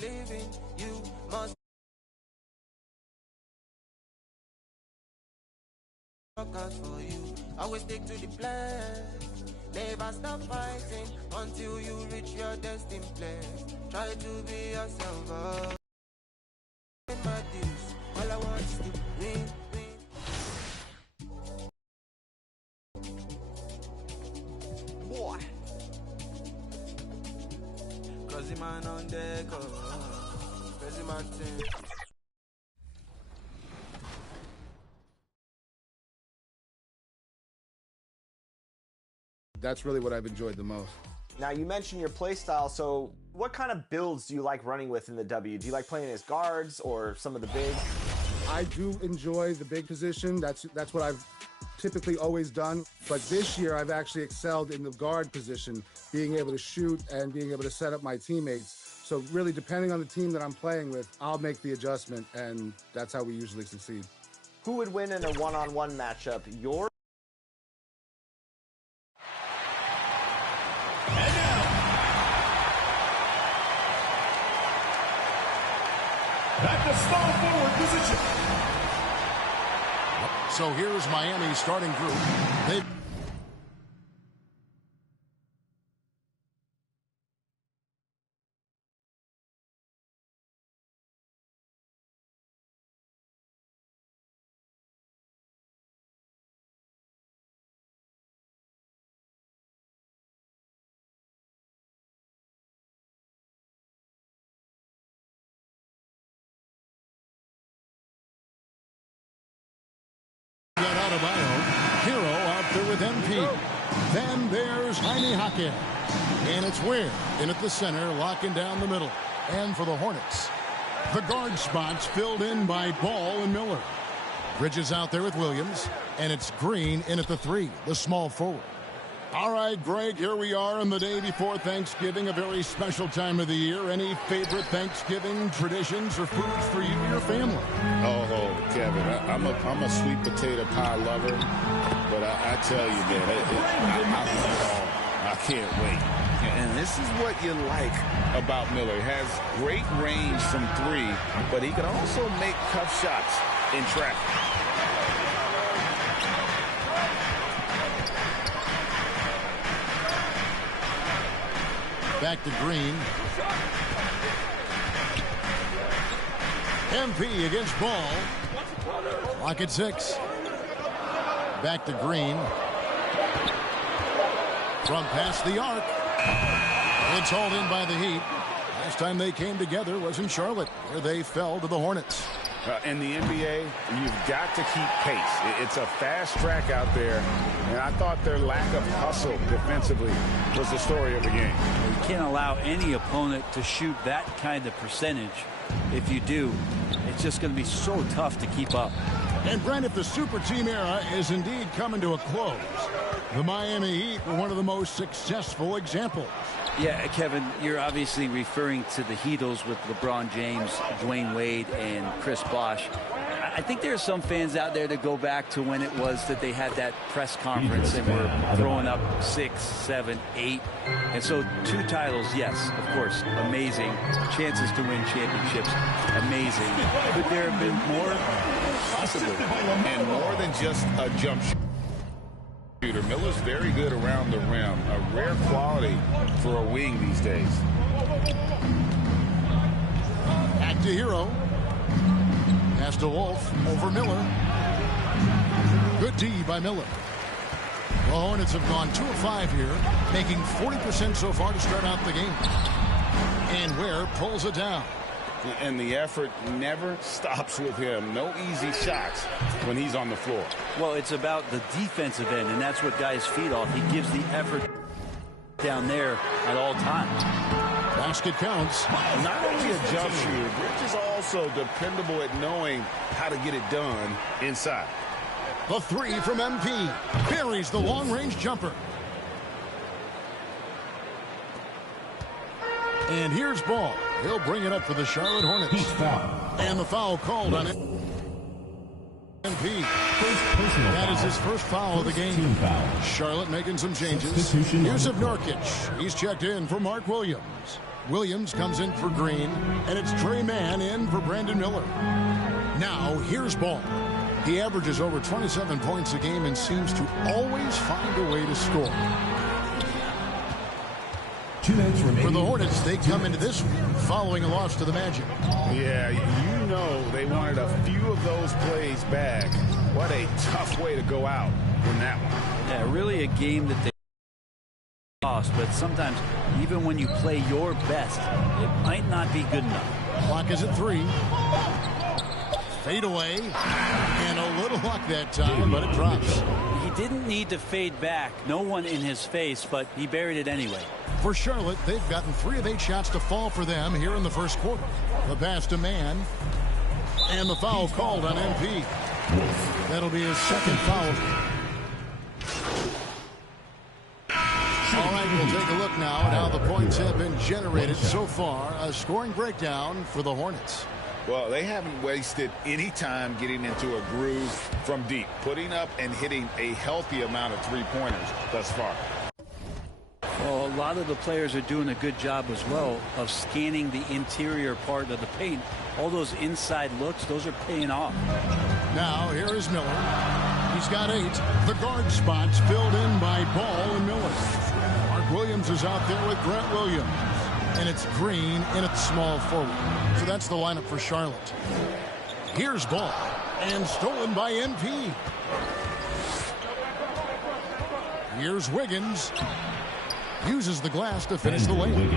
believe in you must work out for you. Always stick to the plan. Never stop fighting until you reach your destined place. Try to be yourself. My dues. All I want is to win. Boy. Crazy man on deck. Crazy man thing. That's really what I've enjoyed the most. Now, you mentioned your play style, so what kind of builds do you like running with in the W? Do you like playing as guards or some of the big? I do enjoy the big position. That's what I've typically always done. But this year, I've actually excelled in the guard position, being able to shoot and being able to set up my teammates. So really, depending on the team that I'm playing with, I'll make the adjustment, and that's how we usually succeed. Who would win in a one-on-one matchup? Your at the small forward position. So here's Miami's starting group. They've got Adebayo. Hero out there with MP. Then there's Jaime Jaquez. And it's Ware in at the center, locking down the middle. And for the Hornets, the guard spots filled in by Ball and Miller. Bridges out there with Williams. And it's Green in at the 3, the small forward. All right, Greg, here we are on the day before Thanksgiving, a very special time of the year. Any favorite Thanksgiving traditions or foods for you and your family? Oh, Kevin, I'm a sweet potato pie lover, but I tell you, man, I can't wait. And this is what you like about Miller. He has great range from 3, but he can also make tough shots in traffic. Back to Green. MP against Ball. Clock at 6. Back to Green. From past the arc. It's hauled in by the Heat. Last time they came together was in Charlotte, where they fell to the Hornets. In the NBA, you've got to keep pace. It's a fast track out there, and I thought their lack of hustle defensively was the story of the game. You can't allow any opponent to shoot that kind of percentage. If you do, it's just going to be so tough to keep up. And Brent, if the super team era is indeed coming to a close, the Miami Heat were one of the most successful examples. Yeah, Kevin, you're obviously referring to the Heatles with LeBron James, Dwayne Wade, and Chris Bosh. I think there are some fans out there that go back to when it was that they had that press conference and were throwing up 6, 7, 8. And so 2 titles, yes, of course, amazing. Chances to win championships, amazing. Could there have been more? Possibly. And more than just a jump shot. Miller's very good around the rim, a rare quality for a wing these days. Back to Hero. Pass to Wolf over Miller. Good D by Miller. The Hornets have gone 2 of 5 here, making 40% so far to start out the game. And Ware pulls it down. And the effort never stops with him. No easy shots when he's on the floor. Well, it's about the defensive end, and that's what guys feed off. He gives the effort down there at all times. Basket counts. Not only a jump shooter, Bridge is also dependable at knowing how to get it done inside. The 3 from MP. Buries the long-range jumper. And here's Ball. He'll bring it up for the Charlotte Hornets. And the foul called on it. MP. That is his first foul of the game. Charlotte making some changes. Here's Nurkic. He's checked in for Mark Williams. Williams comes in for Green, and it's Trey Mann in for Brandon Miller. Now, here's Ball. He averages over 27 points a game and seems to always find a way to score. 2 minutes remaining. For the Hornets, they come into this following a loss to the Magic. Yeah, you know they wanted a few of those plays back. What a tough way to go out in that one. Yeah, really a game that they lost, but sometimes even when you play your best, it might not be good enough. Clock is at 3. Fade away, and a little luck that time, but it drops. He didn't need to fade back. No one in his face, but he buried it anyway. For Charlotte, they've gotten 3 of 8 shots to fall for them here in the first quarter. The pass to Mann, and the foul called on MP. That'll be his second foul. All right, we'll take a look now at how the points have been generated so far. A scoring breakdown for the Hornets. Well, they haven't wasted any time getting into a groove from deep, putting up and hitting a healthy amount of three-pointers thus far. Well, a lot of the players are doing a good job as well of scanning the interior part of the paint. All those inside looks, those are paying off. Now, here is Miller. He's got 8. The guard spots filled in by Ball and Miller. Mark Williams is out there with Grant Williams. And it's Green in at small forward. So that's the lineup for Charlotte. Here's Ball. And stolen by MP. Here's Wiggins. Uses the glass to finish the lane.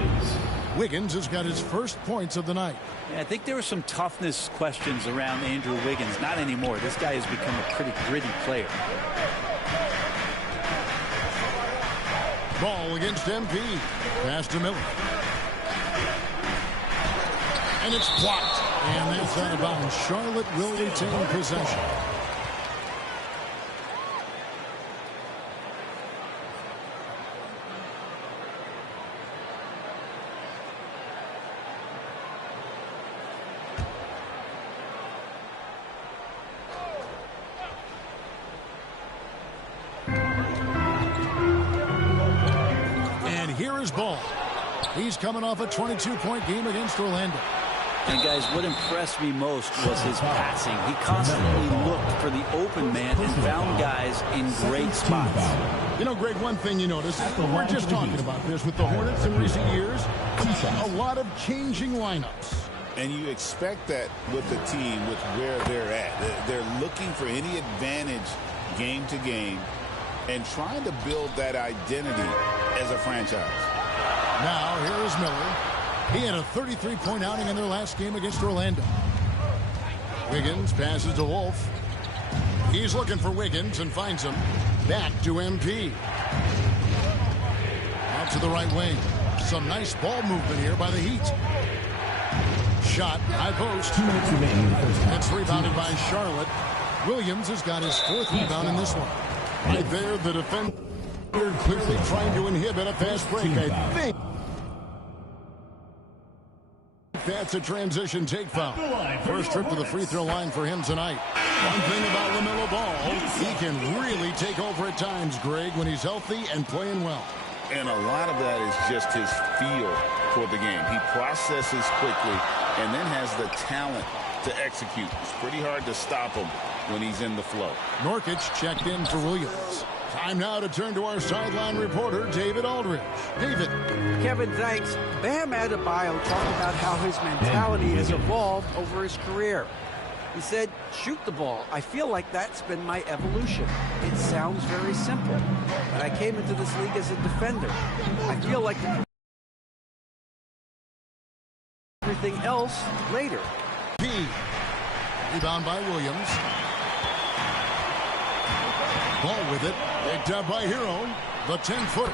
Wiggins has got his first points of the night. Yeah, I think there were some toughness questions around Andrew Wiggins. Not anymore. This guy has become a pretty gritty player. Ball against MP. Pass to Miller. And it's blocked. And that's out of bounds. Charlotte will retain possession. And here is Ball. He's coming off a 22-point game against Orlando. And guys, what impressed me most was his passing. He constantly looked for the open man and found guys in great spots. You know, Greg, one thing you notice, we're just talking about this with the Hornets in recent years, a lot of changing lineups. And you expect that with the team, with where they're at. They're looking for any advantage game to game and trying to build that identity as a franchise. Now, here is Miller. He had a 33-point outing in their last game against Orlando. Wiggins passes to Wolf. He's looking for Wiggins and finds him. Back to MP. Out to the right wing. Some nice ball movement here by the Heat. Shot, high post. 2 minutes remaining in the first half. It's rebounded by Charlotte. Williams has got his 4th rebound in this one. Right there, the defender clearly trying to inhibit a fast break, I think. That's a transition take foul. First trip to the free throw line for him tonight. One thing about LaMelo Ball, he can really take over at times, Greg, when he's healthy and playing well. And a lot of that is just his feel for the game. He processes quickly and then has the talent to execute. It's pretty hard to stop him when he's in the flow. Nurkic checked in for Williams. Time now to turn to our sideline reporter, David Aldridge. David. Kevin, thanks. Bam Adebayo talked about how his mentality has evolved over his career. He said, shoot the ball. I feel like that's been my evolution. It sounds very simple, but I came into this league as a defender. I feel like everything else later. P. Rebound by Williams. Ball with it. Picked up by Hero. The 10-footer.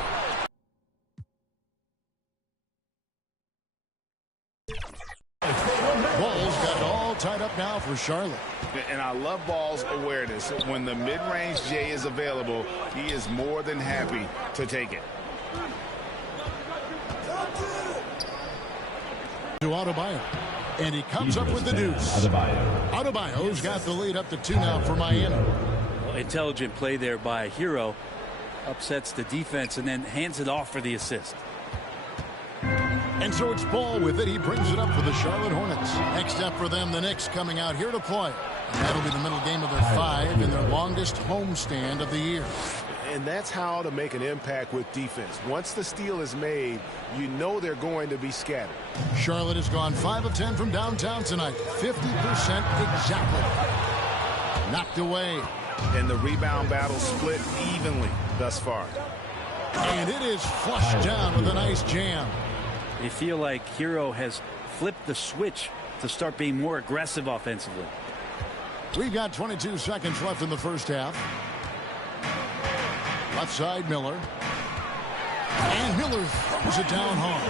Ball's got it all tied up now for Charlotte. And I love Ball's awareness. When the mid-range J is available, he is more than happy to take it. To Adebayo. And he comes up with the deuce. Adebayo's got the lead up to 2 now for Miami. Well, intelligent play there by Hero. Upsets the defense and then hands it off for the assist. And so it's Ball with it. He brings it up for the Charlotte Hornets. Next up for them, the Knicks coming out here to play. And that'll be the middle game of their 5 in their longest homestand of the year. And that's how to make an impact with defense. Once the steal is made, you know they're going to be scattered. Charlotte has gone 5 of 10 from downtown tonight. 50% exactly. Knocked away. And the rebound battle split evenly thus far. And it is flushed down with a nice jam. You feel like Hero has flipped the switch to start being more aggressive offensively. We've got 22 seconds left in the first half. Left side, Miller. And Miller throws it down hard.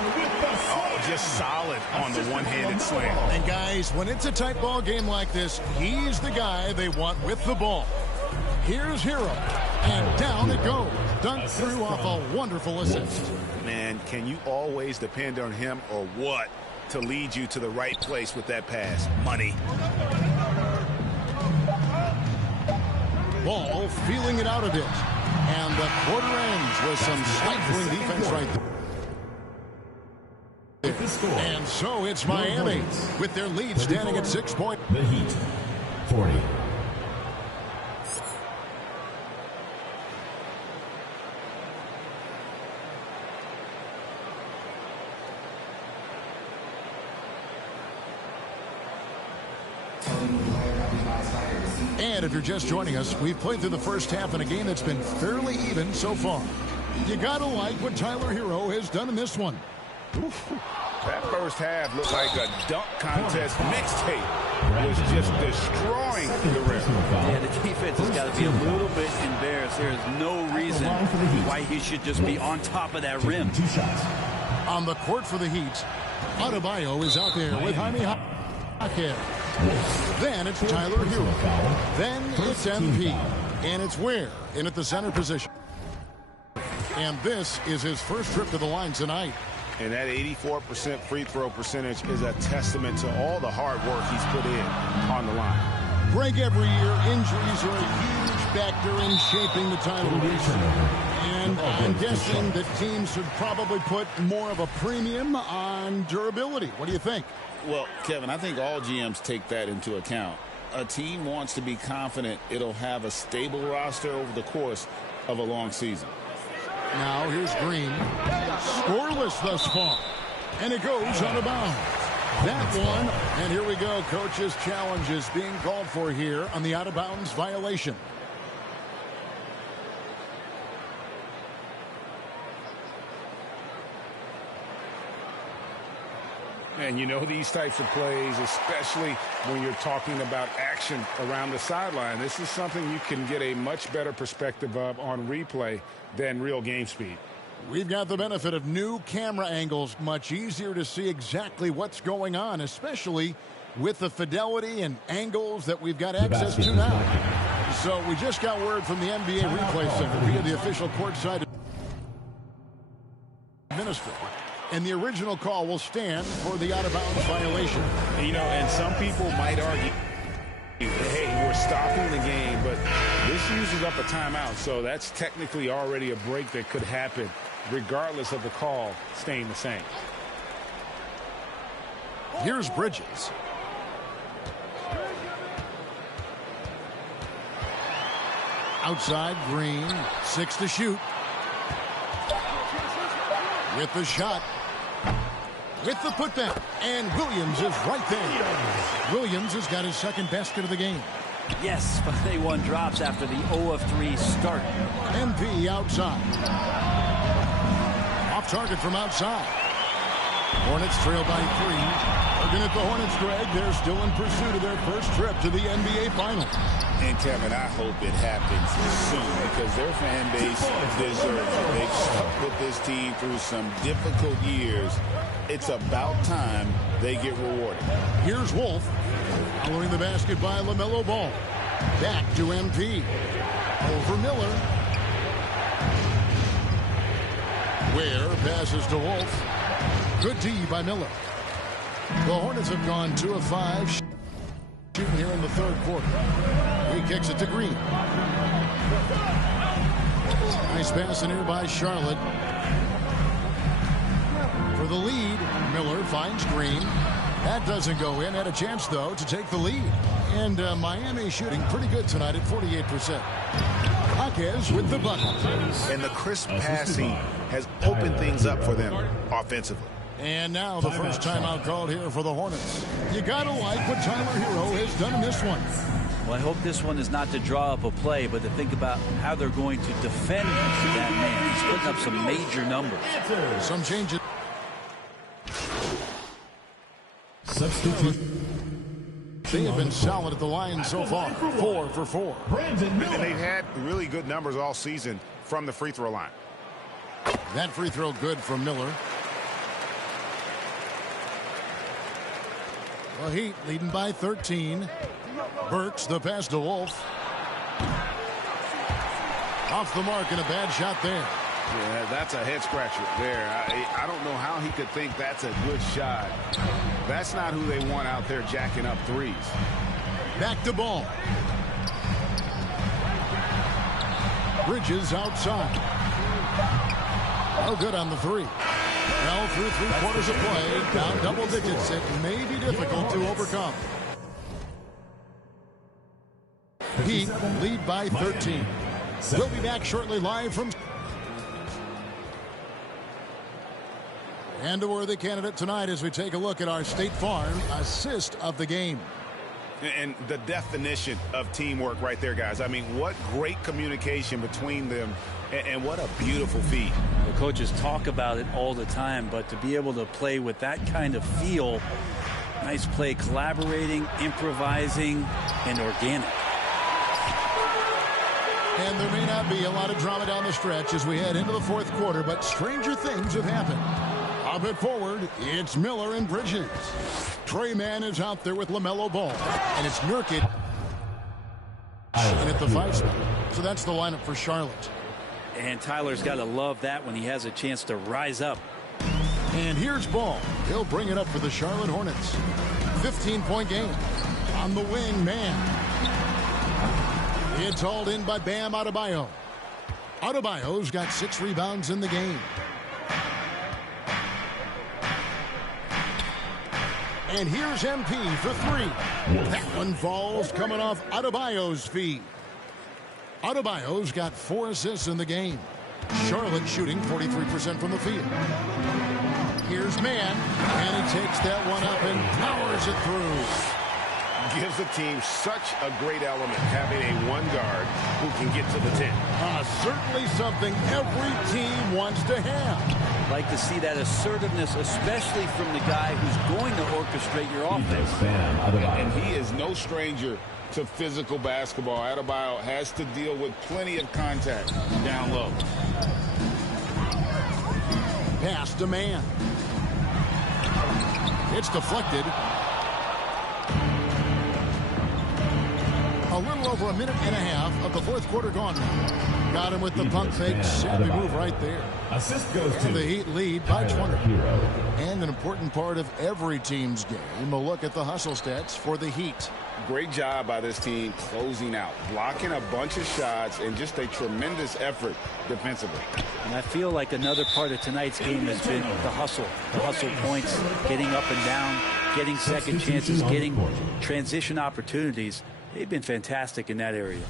Oh, just solid on the one-handed slam. And guys, when it's a tight ball game like this, he's the guy they want with the ball. Here's Hero. And down it goes. Dunked through off a wonderful assist. Man, can you always depend on him or what to lead you to the right place with that pass? Money. Ball feeling it out a bit. And the quarter ends with some stifling defense right there. And so it's Miami with their lead standing at 6 points. The Heat, 40. And if you're just joining us, we've played through the first half in a game that's been fairly even so far. You gotta like what Tyler Hero has done in this one. That first half looked like a dunk contest mixtape. It was just destroying the rim. Yeah, the defense has got to be a little bit embarrassed. There is no reason why he should just be on top of that rim. 2 shots. On the court for the Heat, Adebayo is out there with Jaime Jaquez. Then it's Tyler Hero. Then it's MP. And it's Ware in at the center position. And this is his first trip to the line tonight. And that 84% free throw percentage is a testament to all the hard work he's put in on the line. Greg, every year, injuries are a huge factor in shaping the title race. And I'm guessing that teams should probably put more of a premium on durability. What do you think? Well, Kevin, I think all GMs take that into account. A team wants to be confident it'll have a stable roster over the course of a long season. Now here's Green. Scoreless thus far. And it goes out of bounds. That one. And here we go. Coach's challenge is being called for here on the out of bounds violation. And you know these types of plays, especially when you're talking about action around the sideline, this is something you can get a much better perspective of on replay than real game speed. We've got the benefit of new camera angles. Much easier to see exactly what's going on, especially with the fidelity and angles that we've got access to now. So we just got word from the NBA Replay Center via the official courtside administrator. And the original call will stand for the out-of-bounds violation. You know, and some people might argue, hey, we're stopping the game, but this uses up a timeout, so that's technically already a break that could happen, regardless of the call staying the same. Here's Bridges. Outside, Green, 6 to shoot. With the shot. With the putback. And Williams is right there. Williams has got his second basket of the game. Yes, but they won drops after the 0-of-3 start. MP outside. Off target from outside. Hornets trail by 3. Looking at the Hornets, Greg, they're still in pursuit of their first trip to the NBA Finals. And Kevin, I hope it happens soon because their fan base deserves it. They've stuck with this team through some difficult years. It's about time they get rewarded. Here's Wolf. Following the basket by LaMelo Ball. Back to MP. Over Miller. Ware passes to Wolf. Good D by Miller. The Hornets have gone 2 of 5 shooting here in the third quarter. He kicks it to Green. Nice pass in here by Charlotte. For the lead, Miller finds Green. That doesn't go in. Had a chance, though, to take the lead. And Miami shooting pretty good tonight at 48%. Jaquez with the bucket. And the crisp passing has opened things up for them offensively. And now the first timeout called here for the Hornets. You got to like what Tyler Hero has done in this one. Well, I hope this one is not to draw up a play, but to think about how they're going to defend that man. He's putting up some major numbers. Some changes. Substitute. They have been solid at the line so far. 4 for 4. And they've had really good numbers all season from the free throw line. That free throw good from Miller. The Heat leading by 13. Burks the pass to Wolf. Off the mark and a bad shot there. Yeah, that's a head scratcher there. I don't know how he could think that's a good shot. That's not who they want out there jacking up threes. Back to Ball. Bridges outside. No good on the three. Well, through 3 quarters of play, down double digits. It may be difficult to overcome. Heat lead by 13. We'll be back shortly live from... And a worthy candidate tonight as we take a look at our State Farm assist of the game. And the definition of teamwork right there, guys. I mean, what great communication between them, and what a beautiful feat. The coaches talk about it all the time, but to be able to play with that kind of feel, nice play, collaborating, improvising, and organic. And there may not be a lot of drama down the stretch as we head into the fourth quarter, but stranger things have happened. Up it forward, it's Miller and Bridges. Trey Mann is out there with LaMelo Ball. And it's Nurkic at the 5 spot. So that's the lineup for Charlotte. And Tyler's got to love that when he has a chance to rise up. And here's Ball. He'll bring it up for the Charlotte Hornets. 15-point game. On the wing, Mann. It's hauled in by Bam Adebayo. Adebayo's got 6 rebounds in the game. And here's MP for 3. That one falls coming off Adebayo's feet. Adebayo's got 4 assists in the game. Charlotte shooting 43% from the field. Here's Mann, and he takes that one up and powers it through. Gives the team such a great element having a one guard who can get to the 10. Certainly something every team wants to have. Like to see that assertiveness, especially from the guy who's going to orchestrate your offense. And he is no stranger to physical basketball. Adebayo has to deal with plenty of contact down low. Pass to Mann. It's deflected. A little over a minute and a half of the fourth quarter gone. Got him with the pump fake. Savvy move right there. Assist goes to the Heat lead by 20. And an important part of every team's game, a look at the hustle stats for the Heat. Great job by this team closing out, blocking a bunch of shots, and just a tremendous effort defensively. And I feel like another part of tonight's game has been the hustle points, getting up and down, getting second chances, getting transition opportunities. They've been fantastic in that area.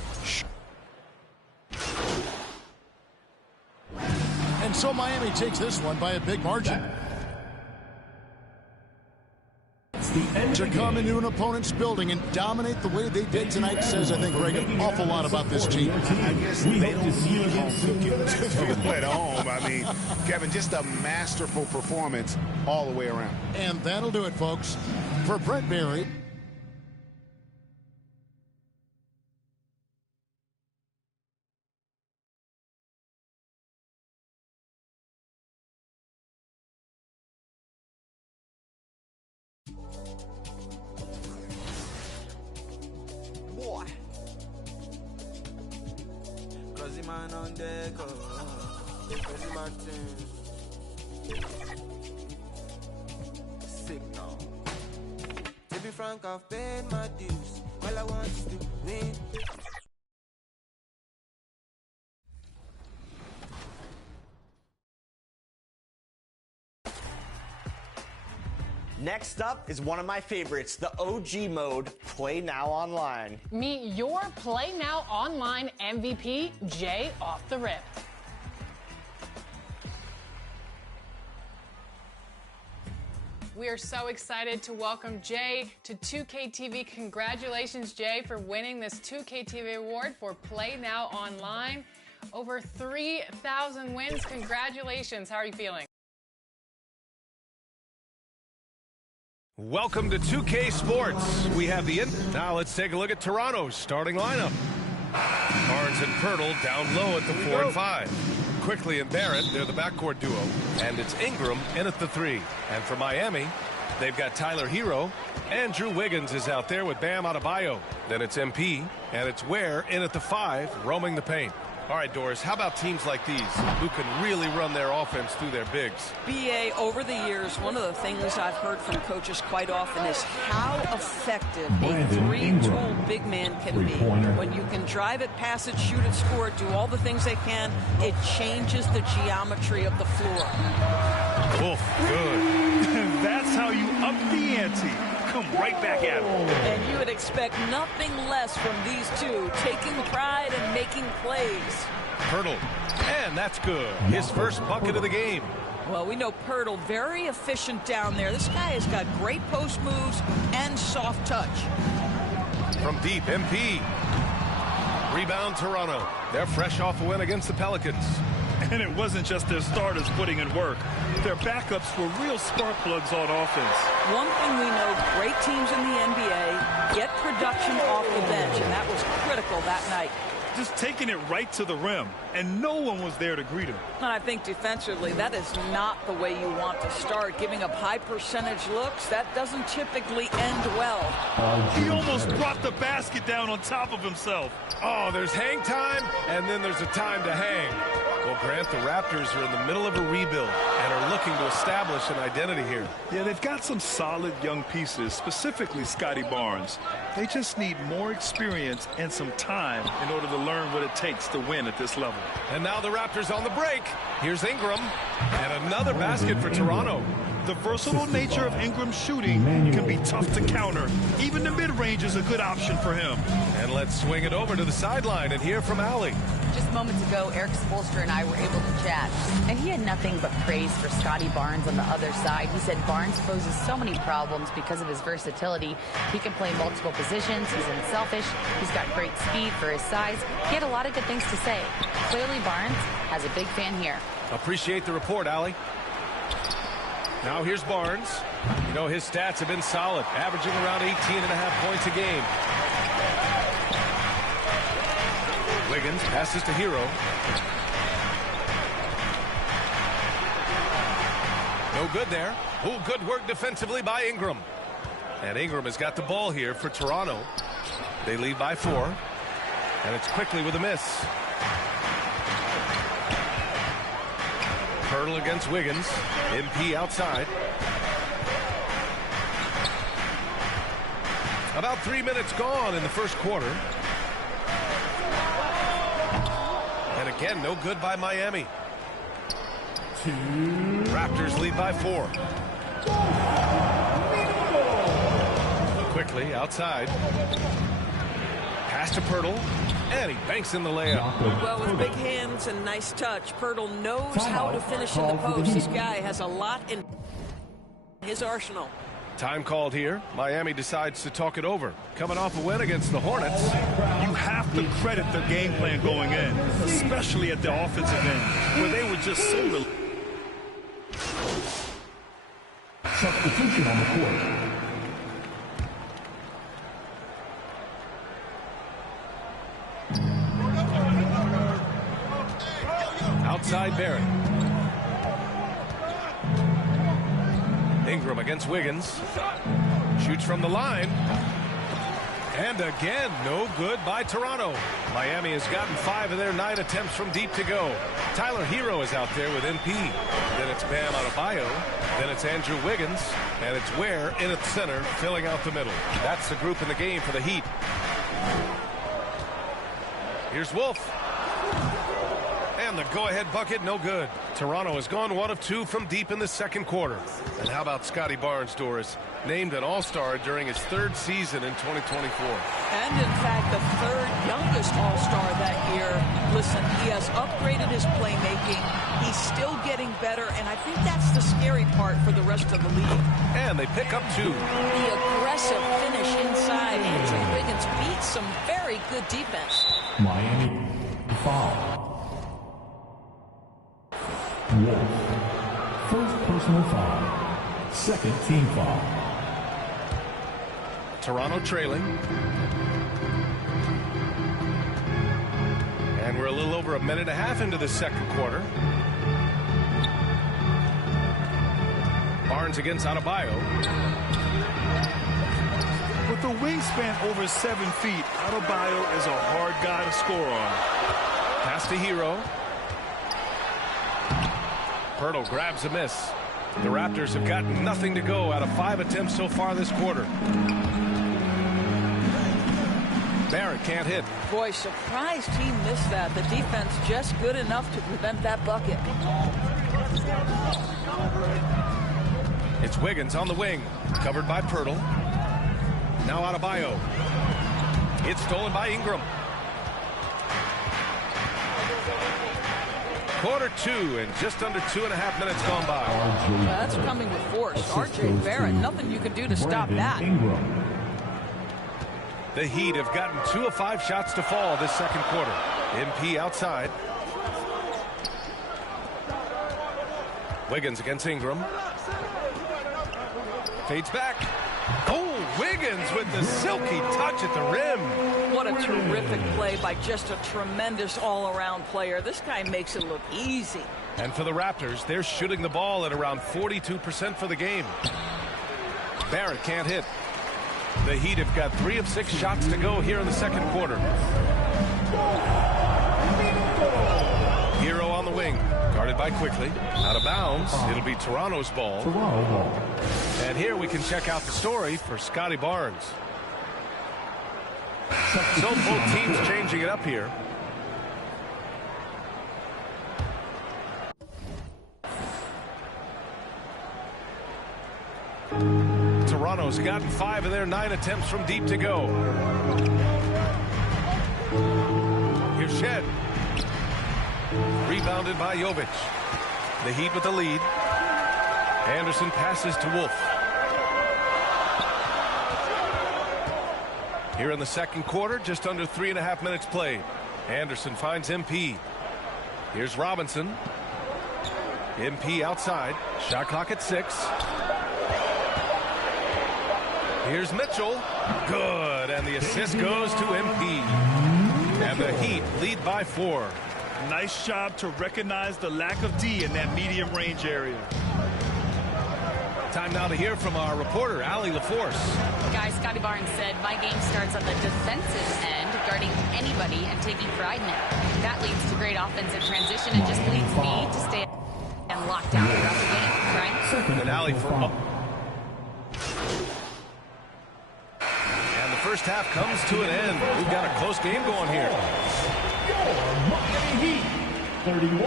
And so Miami takes this one by a big margin. To come into an opponent's building and dominate the way they did tonight says, I think, Greg, an awful lot about this team. I guess they don't need home cooking to feel at home. I mean, Kevin, just a masterful performance all the way around. And that'll do it, folks. For Brent Barry. Boy, crazy man on deck, crazy Martin, sick now. To be frank, I've paid my dues. All I want is to win. Next up is one of my favorites, the OG mode, Play Now Online. Meet your Play Now Online MVP, Jay Off the Rip. We are so excited to welcome Jay to 2K TV. Congratulations, Jay, for winning this 2K TV award for Play Now Online. Over 3,000 wins. Congratulations. How are you feeling? Welcome to 2K Sports. We have the Now let's take a look at Toronto's starting lineup. Barnes and Pirtle down low at the 4 and 5. Quickly and Barrett, they're the backcourt duo. And it's Ingram in at the 3. And for Miami, they've got Tyler Hero. Andrew Wiggins is out there with Bam Adebayo. Then it's MP, and it's Ware in at the 5, roaming the paint. All right, Doris, how about teams like these who can really run their offense through their bigs? BA, over the years, one of the things I've heard from coaches quite often is how effective a three-tool big man can be. When you can drive it, pass it, shoot it, score it, do all the things they can, it changes the geometry of the floor. Wolf, good. That's how you up the ante. Come right back at him. And you would expect nothing less from these two, taking pride and making plays. Pirtle, and that's good. His first bucket of the game. Well, we know Pirtle, very efficient down there. This guy has got great post moves and soft touch. From deep, MP. Rebound, Toronto. They're fresh off a win against the Pelicans. And it wasn't just their starters putting in work. Their backups were real spark plugs on offense. One thing we know, great teams in the NBA get production off the bench, and that was critical that night. Just taking it right to the rim, and no one was there to greet him. And I think defensively, that is not the way you want to start. Giving up high percentage looks, that doesn't typically end well. He almost brought the basket down on top of himself. Oh, there's hang time, and then there's a time to hang. Well, Grant, the Raptors are in the middle of a rebuild and are looking to establish an identity here. Yeah, they've got some solid young pieces, specifically Scotty Barnes. They just need more experience and some time in order to learn what it takes to win at this level. And now the Raptors on the break. Here's Ingram, and another basket for Toronto. The versatile nature of Ingram's shooting can be tough to counter. Even the mid-range is a good option for him. And let's swing it over to the sideline and hear from Allie. Just moments ago, Eric Spoelstra and I were able to chat, and he had nothing but praise for Scotty Barnes on the other side. He said Barnes poses so many problems because of his versatility. He can play multiple positions. He's unselfish. He's got great speed for his size. He had a lot of good things to say. Clearly, Barnes has a big fan here. Appreciate the report, Allie. Now here's Barnes. You know, his stats have been solid, averaging around 18.5 points a game. Wiggins passes to Hero. No good there. Oh, good work defensively by Ingram. And Ingram has got the ball here for Toronto. They lead by 4. And it's quickly with a miss. Pirtle against Wiggins. MP outside. About 3 minutes gone in the first quarter. And again, no good by Miami. Raptors lead by 4. Quickly outside. Pass to Pirtle. And he banks in the layup. Well, with big hands and nice touch, Pirtle knows how to finish in the post. This guy has a lot in his arsenal. Time called here. Miami decides to talk it over. Coming off a win against the Hornets. You have to credit their game plan going in, especially at the offensive end, where they were just so... Substitution on the court. Outside Barrett. Ingram against Wiggins. Shoots from the line. And again, no good by Toronto. Miami has gotten 5 of their 9 attempts from deep to go. Tyler Hero is out there with MP. Then it's Bam Adebayo. Then it's Andrew Wiggins. And it's Ware in at center, filling out the middle. That's the group in the game for the Heat. Here's Wolf. And the go-ahead bucket, no good. Toronto has gone 1 of 2 from deep in the second quarter. And how about Scotty Barnes, Doris? Named an All-Star during his 3rd season in 2024. And in fact, the 3rd youngest All-Star that year. Listen, he has upgraded his playmaking. He's still getting better, and I think that's the scary part for the rest of the league. And they pick up 2. The aggressive finish inside. Andrew Wiggins beats some very good defense. Miami foul. Wolf. First personal foul. Second team foul. Toronto trailing. And we're a little over a minute and a half into the second quarter. Barnes against Adebayo. With a wingspan over 7 feet, Adebayo is a hard guy to score on. Pass to Hero. Pirtle grabs a miss. The Raptors have got nothing to go out of 5 attempts so far this quarter. Barrett can't hit. Boy, surprised he missed that. The defense just good enough to prevent that bucket. It's Wiggins on the wing, covered by Pirtle. Now Adebayo. It's stolen by Ingram. Quarter 2 and just under 2.5 minutes gone by. That's coming with force. R.J. Barrett, nothing you can do to stop that. The Heat have gotten 2 of 5 shots to fall this second quarter. MP outside. Wiggins against Ingram. Fades back. Oh, Wiggins with the silky touch at the rim. What a terrific play by just a tremendous all-around player. This guy makes it look easy. And for the Raptors, they're shooting the ball at around 42% for the game. Barrett can't hit. The Heat have got 3 of 6 shots to go here in the second quarter. Hero on the wing. Guarded by Quickly. Out of bounds. It'll be Toronto's ball. And here we can check out the story for Scotty Barnes. So both teams changing it up here. Toronto's gotten 5 of their 9 attempts from deep to go. Here's Shed. Rebounded by Jovic. The Heat with the lead. Anderson passes to Wolf. Here in the second quarter, just under 3.5 minutes played. Anderson finds MP. Here's Robinson. MP outside. Shot clock at 6. Here's Mitchell. Good. And the assist goes to MP. And the Heat lead by 4. Nice job to recognize the lack of D in that medium range area. Time now to hear from our reporter, Allie LaForce. Guys, Scotty Barnes said, my game starts on the defensive end, guarding anybody and taking pride in it. That leads to great offensive transition and just leads me to stay and lock down throughout the game. Right? And Allie for up. And the first half comes to an end. We've got a close game going here. Miami Heat 31.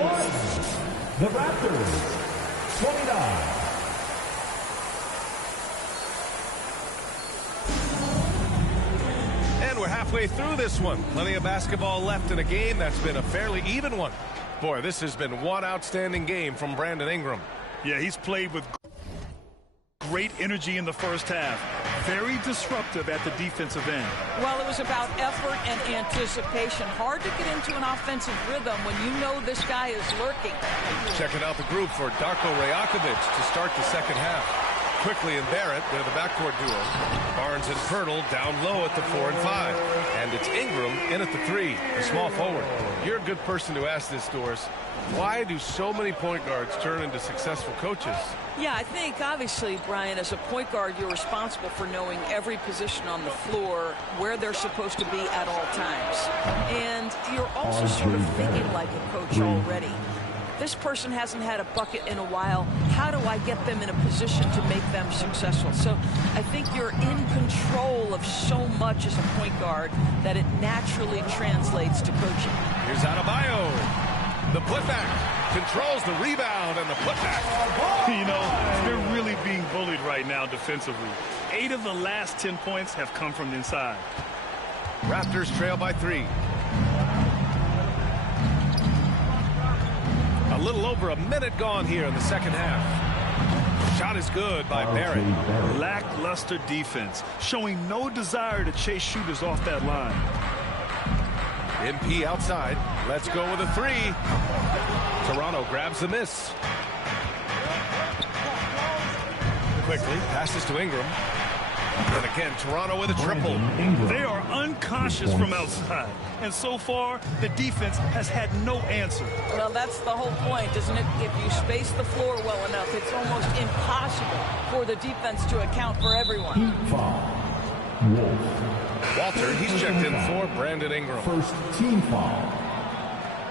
The Raptors 29. And we're halfway through this one. Plenty of basketball left in a game that's been a fairly even one. Boy, this has been one outstanding game from Brandon Ingram. Yeah, he's played with great energy in the first half. Very disruptive at the defensive end. Well, it was about effort and anticipation. Hard to get into an offensive rhythm when you know this guy is lurking. Checking out the group for Darko Rajakovic to start the second half. Quickly and Barrett, they're the backcourt duo. Barnes and Pirtle down low at the 4 and 5. And it's Ingram in at the 3, the small forward. You're a good person to ask this, Doris. Why do so many point guards turn into successful coaches? Yeah, I think obviously, Brian, as a point guard, you're responsible for knowing every position on the floor, where they're supposed to be at all times. And you're also sort of thinking like a coach already. This person hasn't had a bucket in a while. How do I get them in a position to make them successful? So I think you're in control of so much as a point guard that it naturally translates to coaching. Here's Adebayo. The putback controls the rebound and the putback. You know, they're really being bullied right now defensively. 8 of the last 10 points have come from inside. Raptors trail by 3. A little over a minute gone here in the second half. Shot is good by Barrett. Lackluster defense, showing no desire to chase shooters off that line. MP outside. Let's go with a 3. Toronto grabs the miss. Quickly passes to Ingram. And again, Toronto with a triple. They are unconscious from outside. And so far, the defense has had no answer. Well, that's the whole point, isn't it? If you space the floor well enough, it's almost impossible for the defense to account for everyone. Walter, he's checked in for Brandon Ingram. First team foul.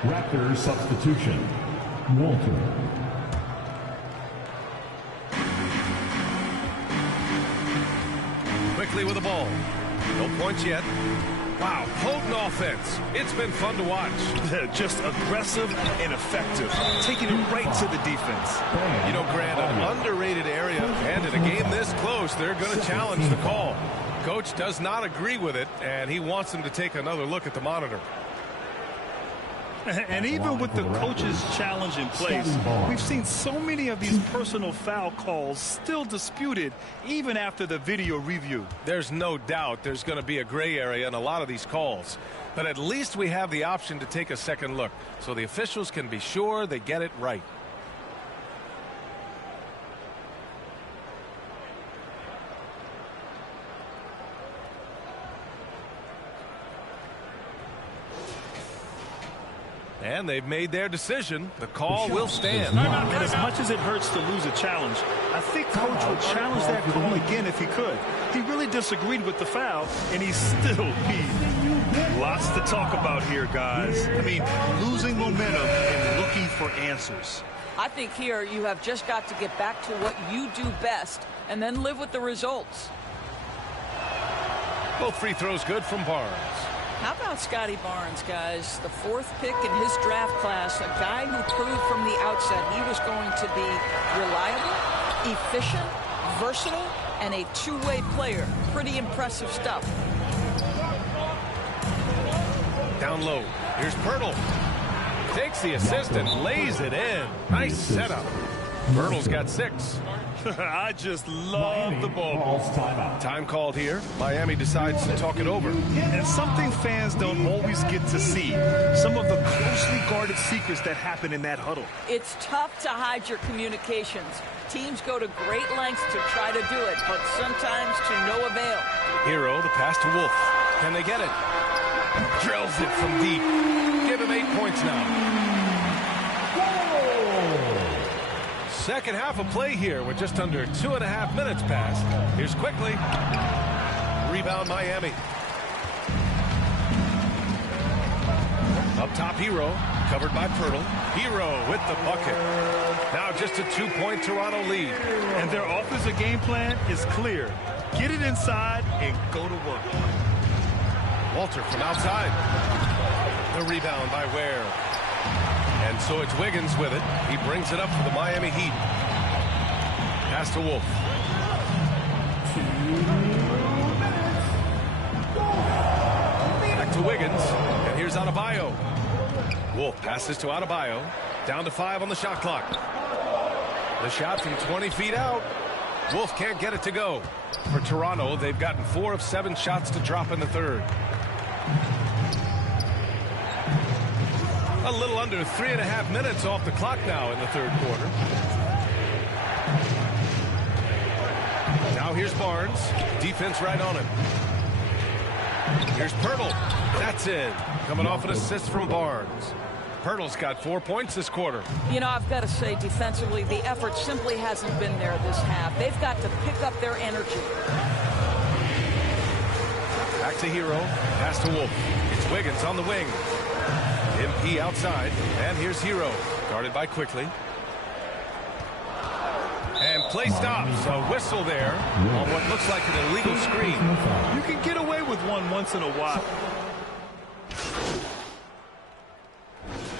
Raptors substitution. Walter. Quickly with the ball. No points yet. Wow, potent offense. It's been fun to watch. Just aggressive and effective, taking it right to the defense. You know, Grant, an underrated area, and in a game this close, they're going to challenge the call. Coach does not agree with it, and he wants them to take another look at the monitor. And even with the coach's challenge in place, we've seen so many of these personal foul calls still disputed even after the video review. There's no doubt there's going to be a gray area in a lot of these calls. But at least we have the option to take a second look so the officials can be sure they get it right. And they've made their decision. The call will stand. And as much as it hurts to lose a challenge, I think Coach would challenge that call again if he could. He really disagreed with the foul, and he's still peeved. Lots to talk about here, guys. I mean, losing momentum and looking for answers. I think here you have just got to get back to what you do best and then live with the results. Both free throws good from Barnes. How about Scotty Barnes, guys? The 4th pick in his draft class, a guy who proved from the outset he was going to be reliable, efficient, versatile, and a two-way player. Pretty impressive stuff. Down low. Here's Pirtle. Takes the assist and lays it in. Nice setup. Pirtle's got 6. I just love the ball. Time called here. Miami decides to talk it over. And something fans don't always get to see. Some of the closely guarded secrets that happen in that huddle. It's tough to hide your communications. Teams go to great lengths to try to do it, but sometimes to no avail. Hero, the pass to Wolf. Can they get it? Drills it from deep. Give him 8 points now. Second half of play here with just under 2.5 minutes passed. Here's Quickly. Rebound Miami. Up top, Hero. Covered by Pirtle. Hero with the bucket. Now just a 2-point Toronto lead. And their offensive game plan is clear. Get it inside and go to work. Walter from outside. The rebound by Ware. And so it's Wiggins with it. He brings it up for the Miami Heat. Pass to Wolf. Back to Wiggins. And here's Adebayo. Wolf passes to Adebayo. Down to 5 on the shot clock. The shot from 20 feet out. Wolf can't get it to go. For Toronto, they've gotten 4 of 7 shots to drop in the third. A little under 3.5 minutes off the clock now in the third quarter. Now here's Barnes. Defense right on him. Here's Pirtle. That's it. Coming off an assist from Barnes. Pirtle's got 4 points this quarter. You know, I've got to say, defensively, the effort simply hasn't been there this half. They've got to pick up their energy. Back to Hero. Pass to Wolf. It's Wiggins on the wing. MP outside, and here's Hero, guarded by Quickly. And play stops. A whistle there on what looks like an illegal screen. You can get away with one once in a while.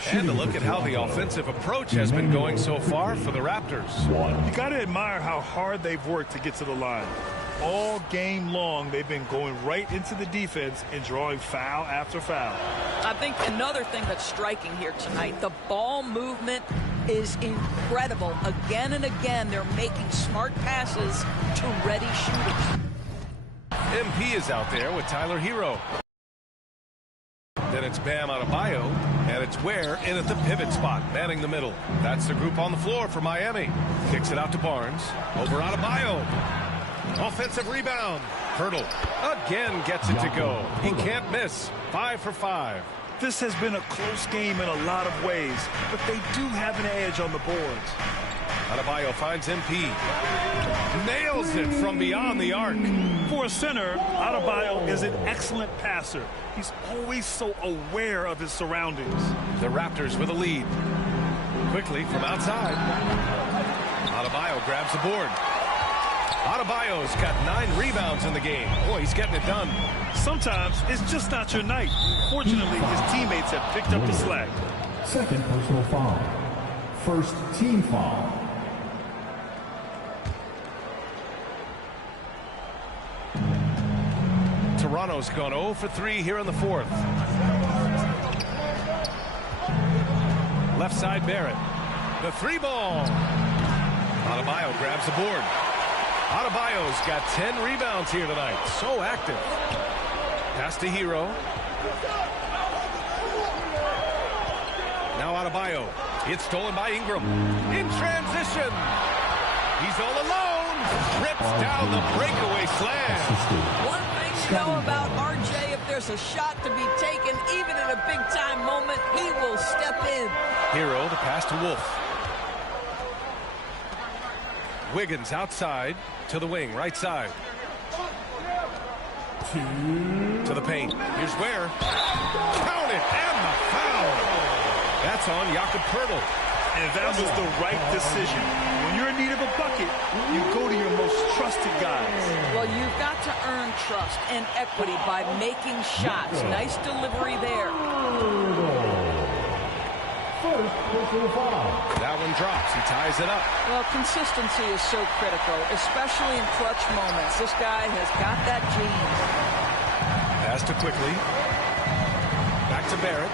And to look at how the offensive approach has been going so far for the Raptors. You got to admire how hard they've worked to get to the line. All game long, they've been going right into the defense and drawing foul after foul. I think another thing that's striking here tonight, the ball movement is incredible. Again and again, they're making smart passes to ready shooters. MP is out there with Tyler Hero. Then it's Bam Adebayo, and it's Ware in at the pivot spot, manning the middle. That's the group on the floor for Miami. Kicks it out to Barnes. Over Adebayo. Offensive rebound. Pirtle again gets it to go. He can't miss. 5 for 5. This has been a close game in a lot of ways, but they do have an edge on the boards. Adebayo finds MP. Nails it from beyond the arc. For a center, Adebayo is an excellent passer. He's always so aware of his surroundings. The Raptors with a lead. Quickly from outside. Adebayo grabs the board. Adebayo's got 9 rebounds in the game. Boy, he's getting it done. Sometimes it's just not your night. Fortunately, his teammates have picked up the slack. Second personal foul. First team foul. Toronto's gone 0 for 3 here in the fourth. Left side Barrett. The 3-ball. Adebayo grabs the board. Adebayo's got 10 rebounds here tonight. So active. Pass to Hero. Now Adebayo. It's stolen by Ingram. In transition. He's all alone. Rips down the breakaway slam. One thing you know about RJ, if there's a shot to be taken, even in a big-time moment, he will step in. Hero, the pass to Wolf. Wiggins outside to the wing, right side. To the paint. Here's Ware. Count it, and the foul. That's on Jakob Poeltl. And that was the right decision. When you're in need of a bucket, you go to your most trusted guys. Well, you've got to earn trust and equity by making shots. Nice delivery there. First personal foul. That one drops. He ties it up. Well, consistency is so critical, especially in clutch moments. This guy has got that gene. Pass to Quickly. Back to Barrett.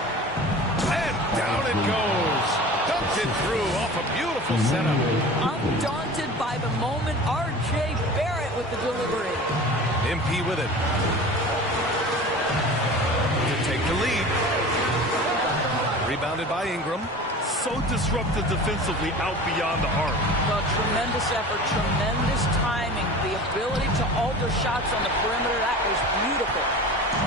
And down it goes. Dumped it through off a beautiful setup. Undaunted by the moment, R.J. Barrett with the delivery. MP with it. To take the lead. Rebounded by Ingram. So disruptive defensively out beyond the arc. Well, tremendous effort, tremendous timing. The ability to alter shots on the perimeter, that was beautiful.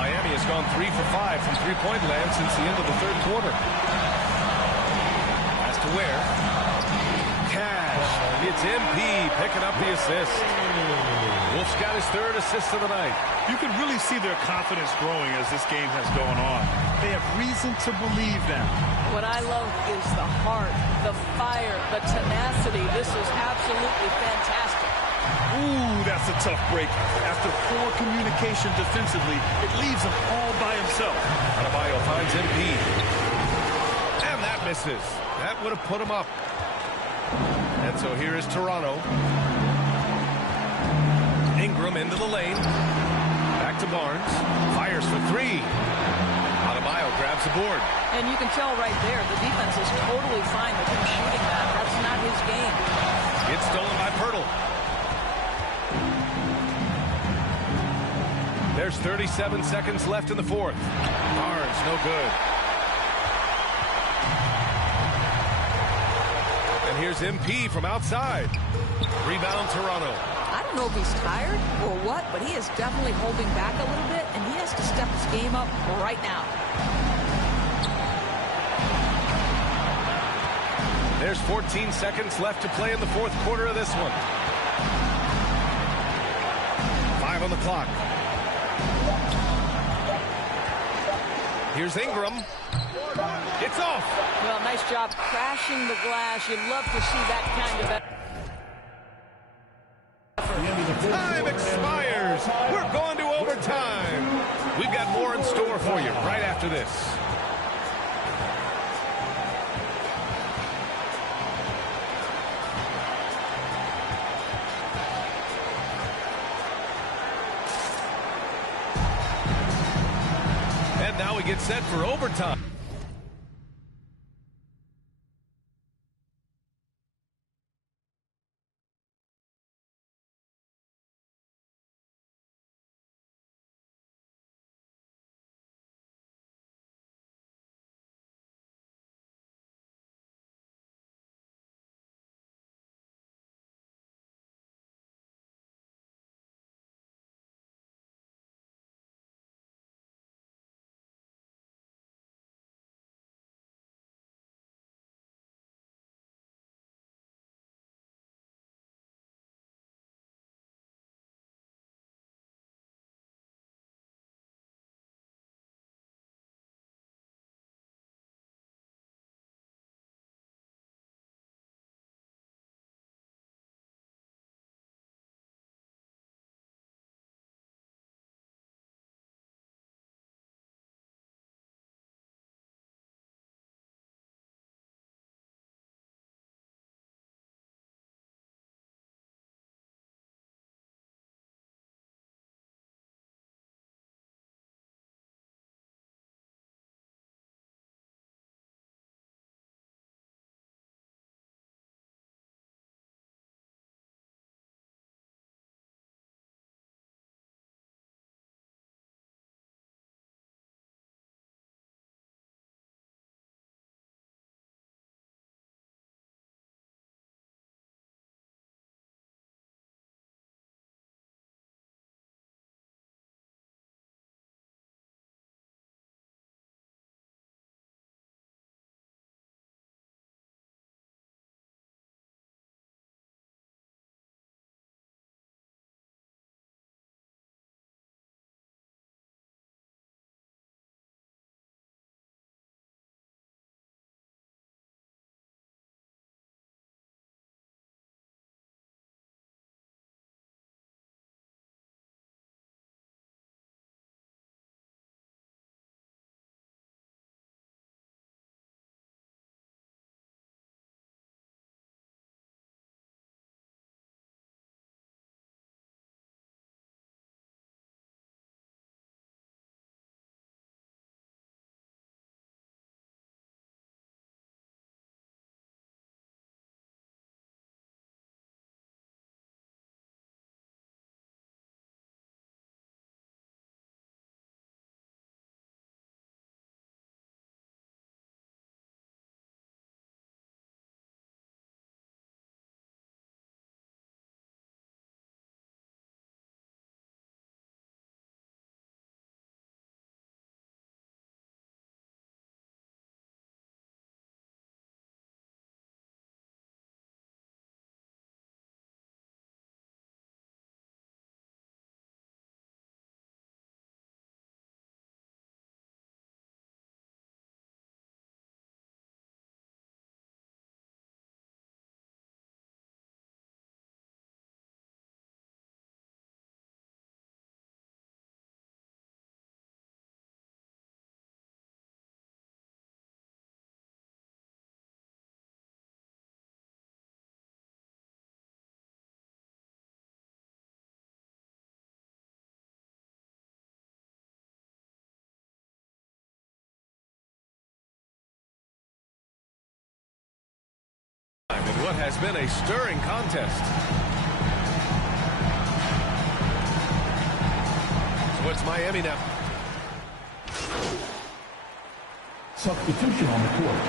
Miami has gone 3 for 5 from three-point land since the end of the third quarter. Pass to Ware. Cash. It's MP picking up the assist. Wolf's got his third assist of the night. You can really see their confidence growing as this game has gone on. They have reason to believe now. What I love is the heart, the fire, the tenacity. This is absolutely fantastic. Ooh, that's a tough break. After poor communication defensively, it leaves him all by himself. Adebayo finds MP. And that misses. That would have put him up. And so here is Toronto. Ingram into the lane. Back to Barnes. Fires for 3. Adebayo grabs the board. And you can tell right there, the defense is totally fine with him shooting that. That's not his game. It's stolen by Poeltl. There's 37 seconds left in the fourth. Barnes, no good. And here's MP from outside. Rebound, Toronto. I don't know if he's tired or what, but he is definitely holding back a little bit, and he has to step his game up right now. There's 14 seconds left to play in the fourth quarter of this one. 5 on the clock. Here's Ingram. It's off. Well, nice job crashing the glass. You'd love to see that kind of effort. Time expires. We're going to overtime. We've got more in store for you right after this. now we get set for overtime. In what has been a stirring contest. So it's Miami now. Substitution on the court.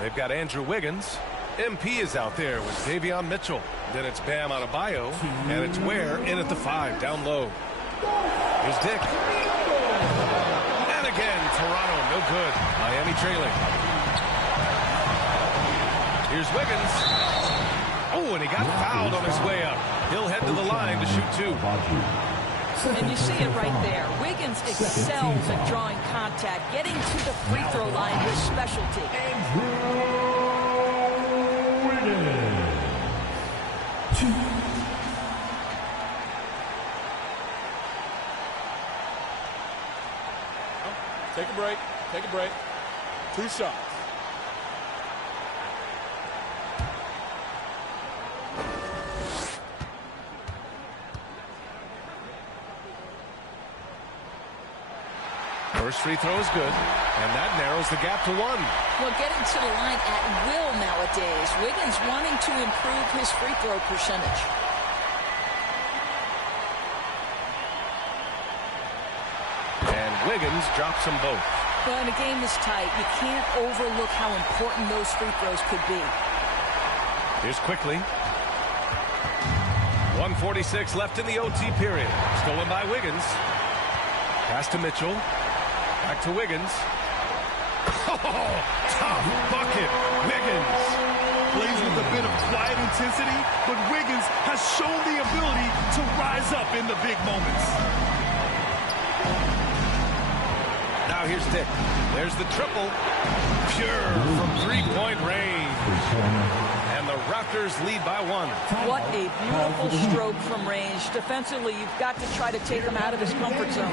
They've got Andrew Wiggins. MP is out there with Davion Mitchell. Then it's Bam Adebayo. And it's Ware in at the 5, down low. Here's Dick. And again, Toronto, no good. Miami trailing. Here's Wiggins. Oh, and he got fouled on his way up. He'll head to the line to shoot 2. And you see it right there. Wiggins excels at drawing contact, getting to the free throw line with specialty. Take a break. Take a break. 2 shots. First free throw is good, and that narrows the gap to 1. Well, getting to the line at will nowadays. Wiggins wanting to improve his free throw percentage. And Wiggins drops them both. Well, in a game this tight, you can't overlook how important those free throws could be. Here's quickly. 1:46 left in the OT period. Stolen by Wiggins. Pass to Mitchell. Back to Wiggins. Oh, tough bucket. Wiggins. Plays with a bit of quiet intensity, but Wiggins has shown the ability to rise up in the big moments. Now here's Dick. There's the triple. Pure from three-point range. And the Raptors lead by 1. What a beautiful stroke from range. Defensively, you've got to try to take him out of his comfort zone.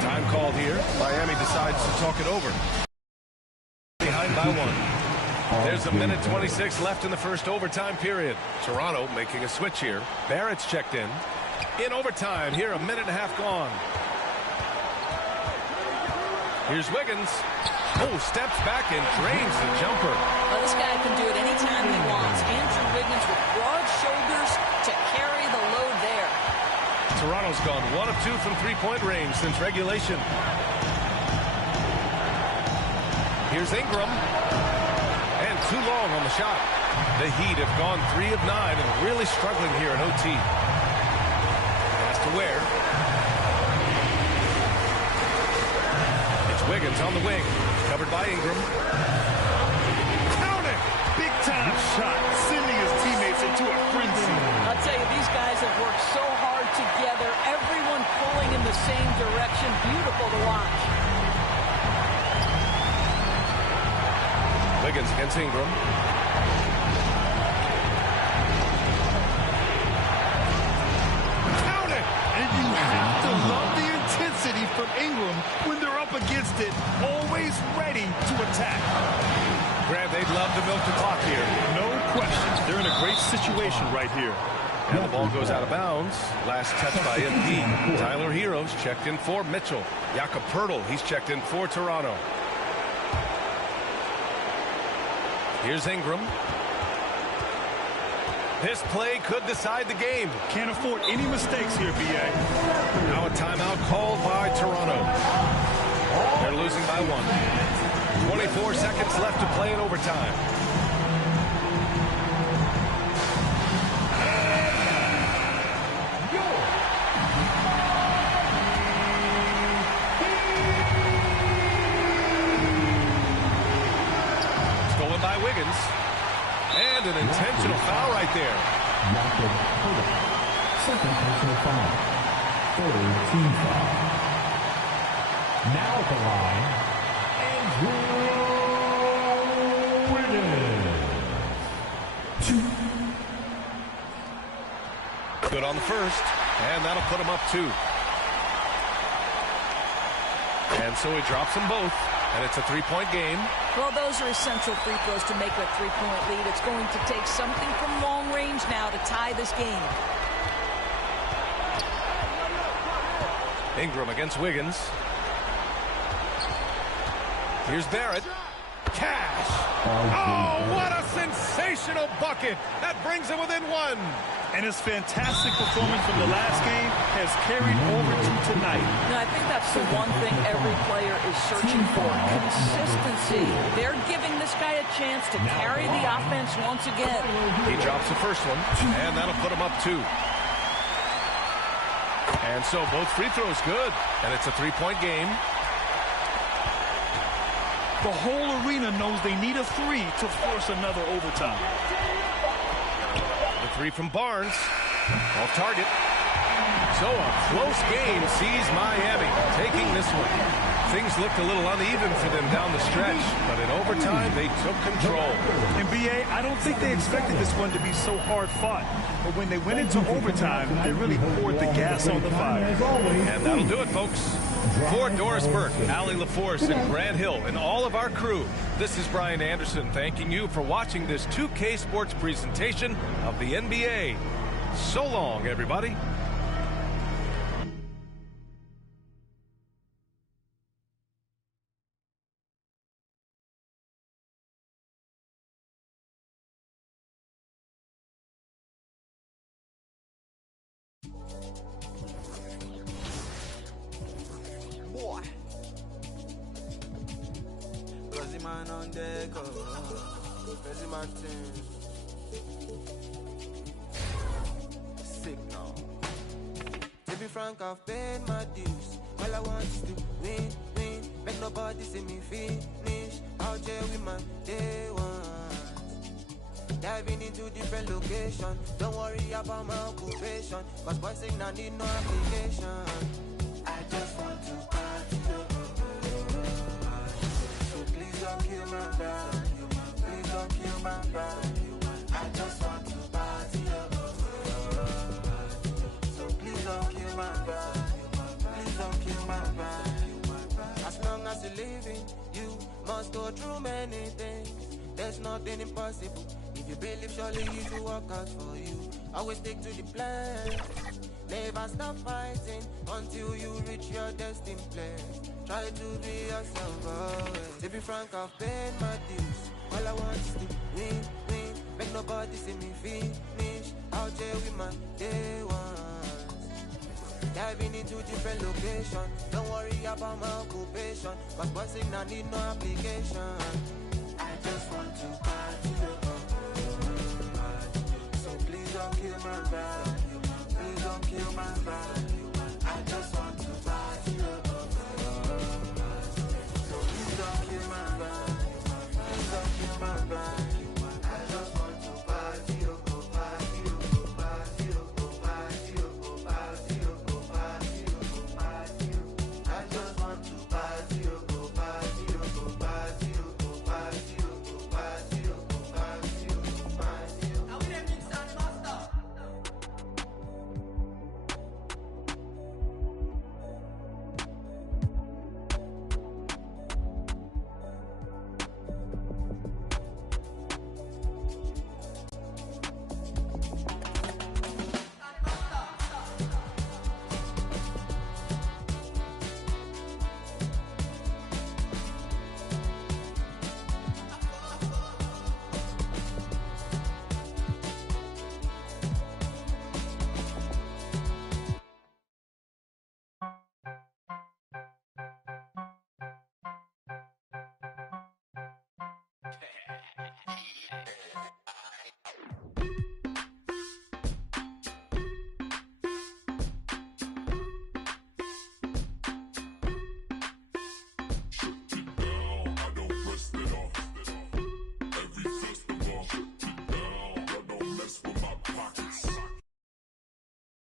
Time called here. Miami decides to talk it over. Behind by 1. There's a minute 26 left in the first overtime period. Toronto making a switch here. Barrett's checked in. In overtime here, a minute and a half gone. Here's Wiggins. Oh, steps back and drains the jumper. Well, this guy can do it anytime he wants. Andrew Wiggins with broad shoulders to carry the load there. Toronto's gone 1 of 2 from three-point range since regulation. Here's Ingram. And too long on the shot. The Heat have gone 3 of 9 and really struggling here in OT. Pass to Ware. It's Wiggins on the wing. Covered by Ingram. Count it! Big-time shot, sending his teammates into a frenzy. I'll tell you, these guys have worked so hard together. Everyone pulling in the same direction. Beautiful to watch. Wiggins against Ingram. Count it! And you have to love the intensity from Ingram when they're up against it, always ready to attack. Grant, they'd love to milk the clock here. No question. They're in a great situation right here. And the ball goes out of bounds. Last touch by MP. Tyler Heroes checked in for Mitchell. Jakob Poeltl, he's checked in for Toronto. Here's Ingram. This play could decide the game. Can't afford any mistakes here, B.A. Now a timeout called by Toronto. They're losing by 1. 24 seconds left to play in overtime. Stolen by Wiggins. And an intentional foul right there. Second personal foul. Third team foul. Now at the line, Andrew Wiggins. Good on the first, and that'll put him up 2. And so he drops them both, and it's a 3-point game. Well, those are essential free throws to make that 3-point lead. It's going to take something from long range now to tie this game. Ingram against Wiggins. Here's Barrett. Cash. Oh, what a sensational bucket. That brings him within 1. And his fantastic performance from the last game has carried over to tonight. Now, I think that's the one thing every player is searching for. Consistency. They're giving this guy a chance to carry the offense once again. He drops the first one, and that'll put him up 2. And so both free throws good, and it's a 3-point game. The whole arena knows they need a 3 to force another overtime. The 3 from Barnes. Off target. So a close game sees Miami taking this one. Things looked a little uneven for them down the stretch, but in overtime they took control. And B.A., I don't think they expected this one to be so hard fought. But when they went into overtime, they really poured the gas on the fire. And that'll do it, folks. For Doris Burke, Allie LaForce, and Grant Hill, and all of our crew, this is Brian Anderson thanking you for watching this 2K Sports presentation of the NBA. So long, everybody. man on deck. Crazy man thing. Sick now. To be frank, I've paid my dues. All I want is to win, win. Make nobody see me finish. Out here with my day one. Diving into different locations. Don't worry about my occupation. Cause boys say I need no application. I just want to party. So please don't kill my vibe. Please don't kill my vibe. I just want to party. So please don't kill my vibe. Please don't kill my vibe. As long as you're living, you must go through many things. There's nothing impossible. If you believe, surely it will work out for you. Always stick to the plan. Never stop fighting until you reach your destined place. Try to be yourself always. To be frank, I've paid my dues. All I want is to win, win. Make nobody see me finish. Out here with my day ones. Diving into different locations. Don't worry about my occupation. Cause boys in I need no application. I just want to party. So please don't kill my vibe. Please don't kill my vibe. I just want to party. So please don't kill my vibe. Please don't kill my vibe. I just want to party. Go party. Go party. Go party. Go party. Go party. Go party. I just want to party. Go party. Go party. Go party. Go party. Go party. Go party. Now we didn't mix and master.